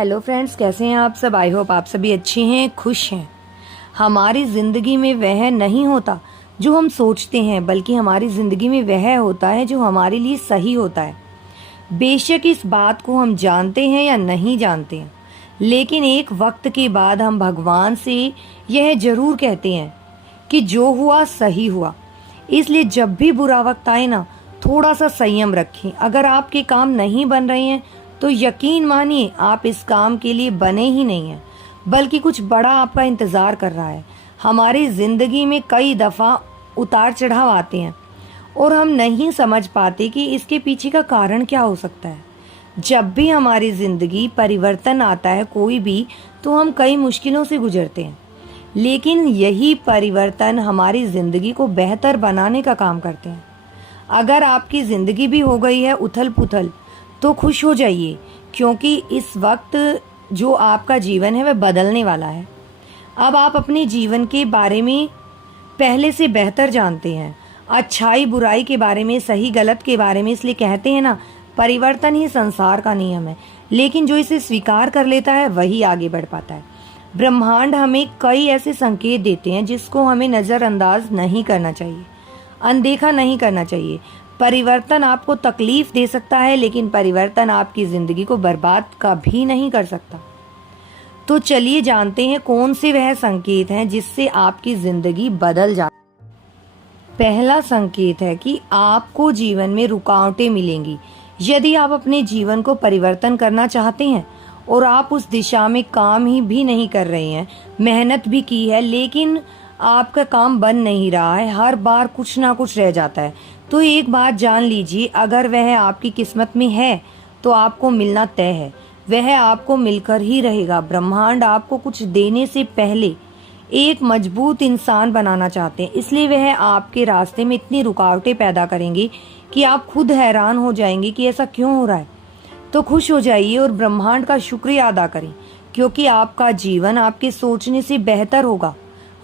Hello friends, कैसे हैं आप सब। आई होप आप सभी अच्छे हैं, खुश हैं। हमारी ज़िंदगी में वह नहीं होता जो हम सोचते हैं, बल्कि हमारी ज़िंदगी में वह होता है जो हमारे लिए सही होता है। बेशक इस बात को हम जानते हैं या नहीं जानते हैं, लेकिन एक वक्त के बाद हम भगवान से यह ज़रूर कहते हैं कि जो हुआ सही हुआ। इसलिए जब भी बुरा वक्त आए ना, थोड़ा सा संयम रखें। अगर आपके काम नहीं बन रहे हैं तो यकीन मानिए आप इस काम के लिए बने ही नहीं हैं, बल्कि कुछ बड़ा आपका इंतज़ार कर रहा है। हमारी ज़िंदगी में कई दफ़ा उतार चढ़ाव आते हैं और हम नहीं समझ पाते कि इसके पीछे का कारण क्या हो सकता है। जब भी हमारी ज़िंदगी परिवर्तन आता है कोई भी, तो हम कई मुश्किलों से गुजरते हैं, लेकिन यही परिवर्तन हमारी ज़िंदगी को बेहतर बनाने का काम करते हैं। अगर आपकी ज़िंदगी भी हो गई है उथल पुथल, तो खुश हो जाइए, क्योंकि इस वक्त जो आपका जीवन है वह बदलने वाला है। अब आप अपने जीवन के बारे में पहले से बेहतर जानते हैं, अच्छाई बुराई के बारे में, सही गलत के बारे में। इसलिए कहते हैं ना, परिवर्तन ही संसार का नियम है, लेकिन जो इसे स्वीकार कर लेता है वही आगे बढ़ पाता है। ब्रह्मांड हमें कई ऐसे संकेत देते हैं जिसको हमें नज़रअंदाज नहीं करना चाहिए, अनदेखा नहीं करना चाहिए। परिवर्तन आपको तकलीफ दे सकता है, लेकिन परिवर्तन आपकी ज़िंदगी को बर्बाद कभी नहीं कर सकता। तो चलिए जानते हैं कौन से वह संकेत हैं जिससे आपकी ज़िंदगी बदल जाती है। पहला संकेत है कि आपको जीवन में रुकावटें मिलेंगी। यदि आप अपने जीवन को परिवर्तन करना चाहते हैं और आप उस दिशा में काम ही भी नहीं कर रहे हैं, मेहनत भी की है, लेकिन आपका काम बन नहीं रहा है, हर बार कुछ ना कुछ रह जाता है, तो एक बात जान लीजिए, अगर वह आपकी किस्मत में है तो आपको मिलना तय है। वह आपको मिलकर ही रहेगा। ब्रह्मांड आपको कुछ देने से पहले एक मजबूत इंसान बनाना चाहते हैं, इसलिए वह आपके रास्ते में इतनी रुकावटें पैदा करेंगे कि आप खुद हैरान हो जाएंगे कि ऐसा क्यों हो रहा है। तो खुश हो जाइए और ब्रह्मांड का शुक्रिया अदा करें, क्योंकि आपका जीवन आपके सोचने से बेहतर होगा।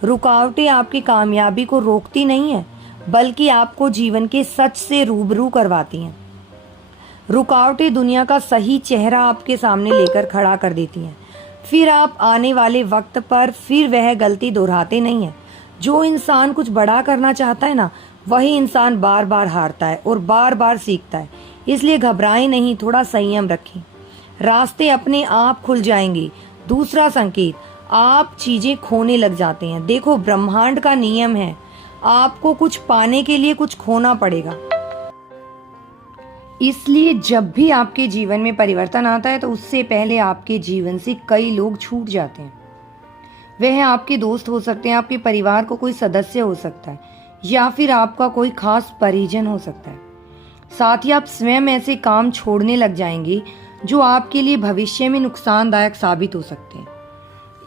रुकावटें आपकी कामयाबी को रोकती नहीं है, बल्कि आपको जीवन के सच से रूबरू करवाती हैं। रुकावटें दुनिया का सही चेहरा आपके सामने लेकर खड़ा कर देती हैं। फिर आप आने वाले वक्त पर फिर वह गलती दोहराते नहीं हैं। जो इंसान कुछ बड़ा करना चाहता है ना, वही इंसान बार बार हारता है और बार बार सीखता है। इसलिए घबराएं नहीं, थोड़ा संयम रखें, रास्ते अपने आप खुल जाएंगे। दूसरा संकेत, आप चीजें खोने लग जाते हैं। देखो, ब्रह्मांड का नियम है, आपको कुछ पाने के लिए कुछ खोना पड़ेगा। इसलिए जब भी आपके जीवन में परिवर्तन आता है तो उससे पहले आपके जीवन से कई लोग छूट जाते हैं। वह आपके दोस्त हो सकते हैं, आपके परिवार को कोई सदस्य हो सकता है, या फिर आपका कोई खास परिजन हो सकता है। साथ ही आप स्वयं ऐसे काम छोड़ने लग जाएंगे जो आपके लिए भविष्य में नुकसानदायक साबित हो सकते हैं।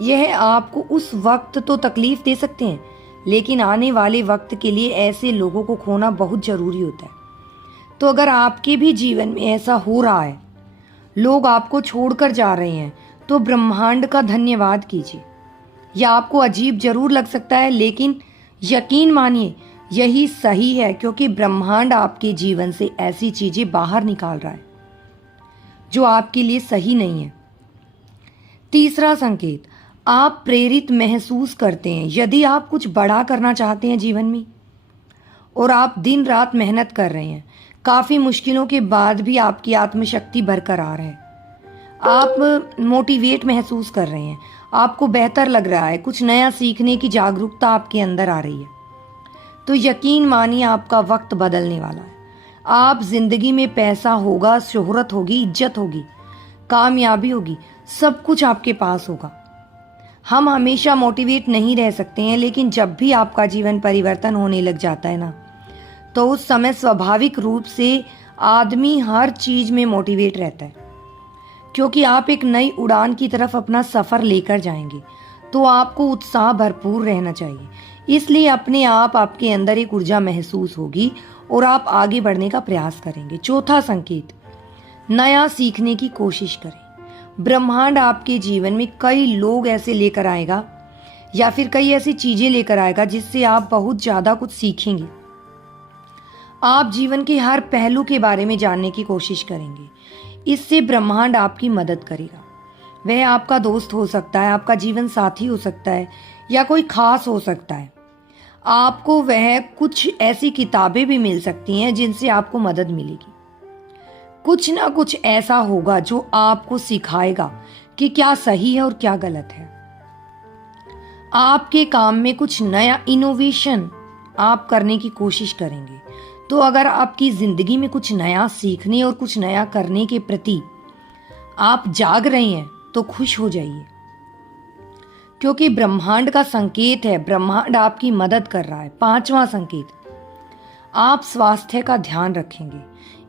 यह आपको उस वक्त तो तकलीफ दे सकते हैं, लेकिन आने वाले वक्त के लिए ऐसे लोगों को खोना बहुत जरूरी होता है। तो अगर आपके भी जीवन में ऐसा हो रहा है, लोग आपको छोड़कर जा रहे हैं, तो ब्रह्मांड का धन्यवाद कीजिए। यह आपको अजीब जरूर लग सकता है, लेकिन यकीन मानिए यही सही है, क्योंकि ब्रह्मांड आपके जीवन से ऐसी चीजें बाहर निकाल रहा है जो आपके लिए सही नहीं है। तीसरा संकेत, आप प्रेरित महसूस करते हैं। यदि आप कुछ बड़ा करना चाहते हैं जीवन में और आप दिन रात मेहनत कर रहे हैं, काफ़ी मुश्किलों के बाद भी आपकी आत्मशक्ति बरकरार है, आप मोटिवेट महसूस कर रहे हैं, आपको बेहतर लग रहा है, कुछ नया सीखने की जागरूकता आपके अंदर आ रही है, तो यकीन मानिए आपका वक्त बदलने वाला है। आप जिंदगी में पैसा होगा, शोहरत होगी, इज्जत होगी, कामयाबी होगी, सब कुछ आपके पास होगा। हम हमेशा मोटिवेट नहीं रह सकते हैं, लेकिन जब भी आपका जीवन परिवर्तन होने लग जाता है ना, तो उस समय स्वाभाविक रूप से आदमी हर चीज में मोटिवेट रहता है, क्योंकि आप एक नई उड़ान की तरफ अपना सफर लेकर जाएंगे। तो आपको उत्साह भरपूर रहना चाहिए। इसलिए अपने आप आपके अंदर एक ऊर्जा महसूस होगी और आप आगे बढ़ने का प्रयास करेंगे। चौथा संकेत, नया सीखने की कोशिश करें। ब्रह्मांड आपके जीवन में कई लोग ऐसे लेकर आएगा या फिर कई ऐसी चीजें लेकर आएगा जिससे आप बहुत ज्यादा कुछ सीखेंगे। आप जीवन के हर पहलू के बारे में जानने की कोशिश करेंगे। इससे ब्रह्मांड आपकी मदद करेगा। वह आपका दोस्त हो सकता है, आपका जीवन साथी हो सकता है, या कोई खास हो सकता है। आपको वह कुछ ऐसी किताबें भी मिल सकती हैं जिनसे आपको मदद मिलेगी। कुछ ना कुछ ऐसा होगा जो आपको सिखाएगा कि क्या सही है और क्या गलत है। आपके काम में कुछ नया इनोवेशन आप करने की कोशिश करेंगे। तो अगर आपकी जिंदगी में कुछ नया सीखने और कुछ नया करने के प्रति आप जाग रहे हैं तो खुश हो जाइए, क्योंकि ब्रह्मांड का संकेत है, ब्रह्मांड आपकी मदद कर रहा है। 5वां संकेत, आप स्वास्थ्य का ध्यान रखेंगे।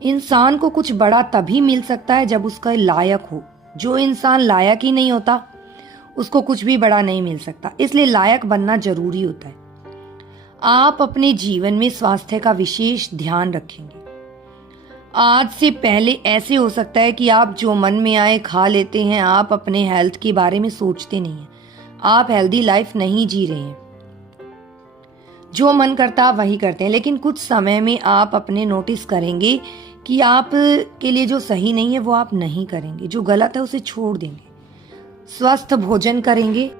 इंसान को कुछ बड़ा तभी मिल सकता है जब उसका लायक हो। जो इंसान लायक ही नहीं होता उसको कुछ भी बड़ा नहीं मिल सकता, इसलिए लायक बनना जरूरी होता है। आप अपने जीवन में स्वास्थ्य का विशेष ध्यान रखेंगे। आज से पहले ऐसे हो सकता है कि आप जो मन में आए खा लेते हैं, आप अपने हेल्थ के बारे में सोचते नहीं हैं, आप हेल्दी लाइफ नहीं जी रहे हैं। जो मन करता है वही करते हैं, लेकिन कुछ समय में आप अपने नोटिस करेंगे कि आप के लिए जो सही नहीं है वो आप नहीं करेंगे, जो गलत है उसे छोड़ देंगे। स्वस्थ भोजन करेंगे,